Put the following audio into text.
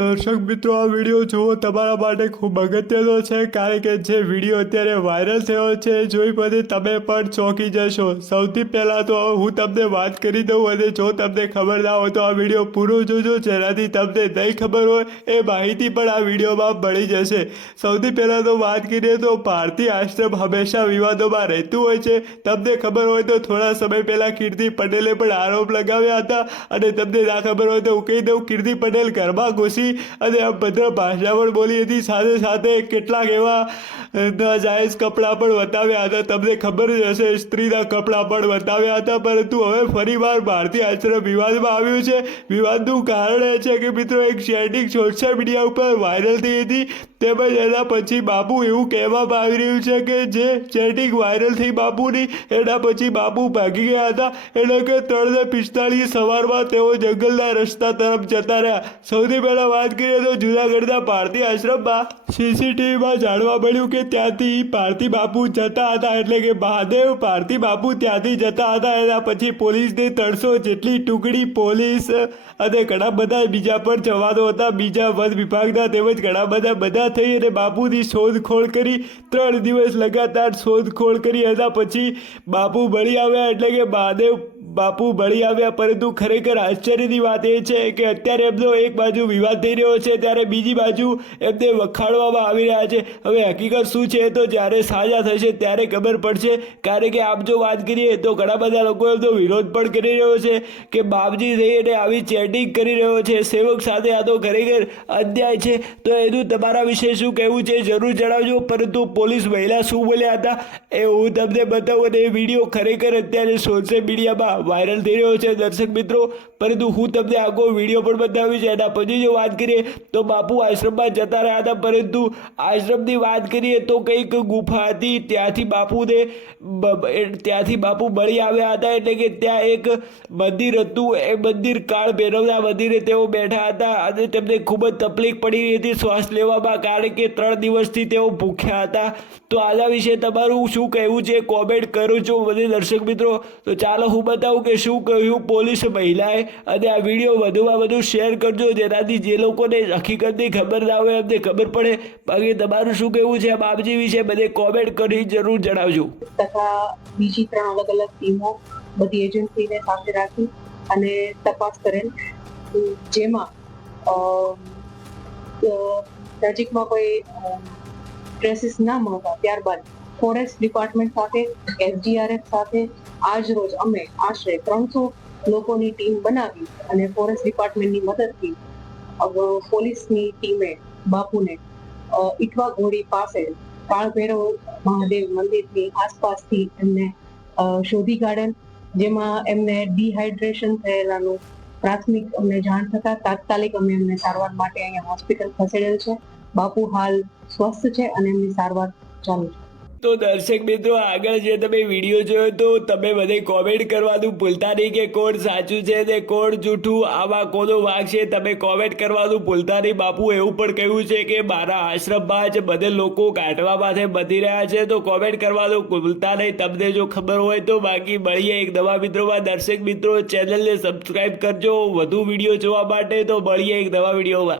દર્શક મિત્રો, આ વીડિયો જોવો તમારા માટે ખૂબ અગત્યનો છે, કારણ કે જે વીડિયો અત્યારે વાયરલ થયો છે, જોઈ પછી તમે પણ ચોંકી જશો. સૌથી પહેલાં તો હું તમને વાત કરી દઉં અને જો તમને ખબર ના હોય તો આ વીડિયો પૂરો જોજો, જેનાથી તમને નહીં ખબર હોય એ માહિતી પણ આ વિડીયોમાં મળી જશે. સૌથી પહેલાં તો વાત કરીએ તો ભારતીય આશ્રમ હંમેશા વિવાદોમાં રહેતું હોય છે. તમને ખબર હોય તો થોડા સમય પહેલાં કીર્તિ પટેલે પણ આરોપ લગાવ્યા હતા અને તમને ના ખબર હોય તો હું કહી દઉં, કીર્તિ પટેલ ઘરમાં ઘૂસી અને અભદ્ર ભાષા પણ બોલી હતી. સાથે સાથે કેટલાક એવા નાજાયઝ કપડાં પણ બતાવ્યા હતા. તમને ખબર જ હશે, સ્ત્રીના કપડાં પણ બતાવ્યા હતા. પરંતુ હવે ફરીવાર ભારતીય આશ્રમ વિવાદમાં આવ્યું છે. વિવાદનું કારણ એ છે કે મિત્રો, એક શેરડિંગ સોશિયલ મીડિયા ઉપર વાયરલ થઈ હતી. તેમજ એના પછી બાપુ એવું કહેવામાં આવી રહ્યું છે કે જે ચેટિંગ વાયરલ થઈ બાપુની, એના પછી બાપુ ભાગી ગયા હતા. એટલે કે ત્રણ પિસ્તાળીસ સવારમાં તેઓ જંગલના રસ્તા તરફ જતા રહ્યા. સૌથી પહેલાં વાત કરીએ તો જૂનાગઢના ભારતી આશ્રમમાં સીસીટીવીમાં જાણવા મળ્યું કે ત્યાંથી ભારતી બાપુ જતા હતા. એટલે કે મહાદેવ ભારતી બાપુ ત્યાંથી જતા હતા. એના પછી પોલીસની ત્રણસો જેટલી ટુકડી પોલીસ અને ઘણા બધા બીજા પણ જવાનો હતા. બીજા વન વિભાગના તેમજ ઘણા બધા બધા થઈ અને બાપુની શોધખોળ કરી, ત્રણ દિવસ લગાતાર શોધખોળ કરી, એના પછી બાપુ મળી આવ્યા એટલે કે મહાદેવ બાપુ ભળી આવ્યા, પરંતુ ખરેખર આશ્ચર્યની વાત એ છે કે અત્યારે એમનો એક બાજુ વિવાદ થઈ રહ્યો છે, ત્યારે બીજી બાજુ એમને વખાડવામાં આવી રહ્યા છે. હવે હકીકત શું છે તો જ્યારે સાજા થશે ત્યારે ખબર પડશે. કારણ કે આમ જો વાત કરીએ તો ઘણા બધા લોકો એમનો વિરોધ પણ કરી રહ્યો છે કે બાપજી થઈ અને આવી ચેટિંગ કરી રહ્યો છે. સેવક સાથે આ તો ખરેખર અન્યાય છે. તો એનું તમારા વિશે શું કહેવું છે જરૂર જણાવજો. પરંતુ પોલીસ મહિલા શું બોલ્યા હતા એ હું તમને બતાવું અને એ વીડિયો ખરેખર અત્યારે સોશિયલ મીડિયામાં વાયરલ થઈ રહ્યો છે દર્શક મિત્રો. પરંતુ હું તમને આખો વીડિયો પણ બતાવીશ. એના પછી જો વાત કરીએ તો બાપુ આશ્રમમાં જતા રહ્યા હતા. પરંતુ આશ્રમની વાત કરીએ તો કંઈક ગુફા હતી. ત્યાંથી બાપુને ત્યાંથી બાપુ મળી આવ્યા હતા. એટલે કે ત્યાં એક મંદિર હતું. એ મંદિર કાળ ભૈરવના મંદિરે તેઓ બેઠા હતા અને તેમને ખૂબ જ તકલીફ પડી રહી હતી શ્વાસ લેવામાં, કારણ કે ત્રણ દિવસથી તેઓ ભૂખ્યા હતા. તો આના વિશે તમારું શું કહેવું છે? કોમેન્ટ કરું છું બધે દર્શક મિત્રો. તો ચાલો હું બતાવું. કે શું કહ્યું પોલીસ મહિલાએ અને આ વીડિયો વધુમાં વધુ શેર કરજો. જેનાથી જે લોકોને હકીકતની ખબર ના હોય એમને ખબર પડે. બાકી તમારું શું કહેવું છે? બાપજી વિશે બધે કોમેન્ટ કરી જરૂર જણાવજો. તથા બીજી ત્રણ અલગ અલગ ટીમો બધી એજન્સીને સાથે રાખી અને તપાસ કરેલ. જેમાં નજીકમાં કોઈ ટ્રેસીસ ના મળતા, ત્યારબાદ ફોરેસ્ટ ડિપાર્ટમેન્ટ સાથે એસડીઆરએફ સાથે આજ રોજ અમે આશરે ત્રણસો લોકોની ટીમ બનાવી અને ફોરેસ્ટ ડિપાર્ટમેન્ટની મદદથી પોલીસની ટીમે બાપુને ઇટવા ઘોડી પાસે કાળભૈરવ મહાદેવ મંદિરની આસપાસથી એમને શોધી કાઢેલ, જેમાં એમને ડિહાઇડ્રેશન થયેલાનું પ્રાથમિક અમને જાણ થતા તાત્કાલિક અમે એમને સારવાર માટે અહીંયા હોસ્પિટલ ખસેડેલ છે. બાપુ હાલ સ્વસ્થ છે અને એમની સારવાર ચાલુ છે. તો દર્શક મિત્રો, આગળ જે તમે વીડિયો જોયો તો તમે બધે કોમેન્ટ કરવાનું ભૂલતા નહીં કે કોણ સાચું છે ને કોણ જૂઠું, આવા કોનો વાગ છે તમે કોમેન્ટ કરવાનું ભૂલતા નહીં. બાપુ, એવું પણ કહ્યું છે કે મારા આશ્રમમાં જ બધે લોકો કાઢવા માટે બધી રહ્યા છે, તો કોમેન્ટ કરવાનું ભૂલતા નહીં. તમને જો ખબર હોય તો બાકી મળીએ એક નવા મિત્રોમાં. દર્શક મિત્રો, ચેનલને સબસ્ક્રાઈબ કરજો. વધુ વીડિયો જોવા માટે તો મળીએ એક નવા વિડીયોમાં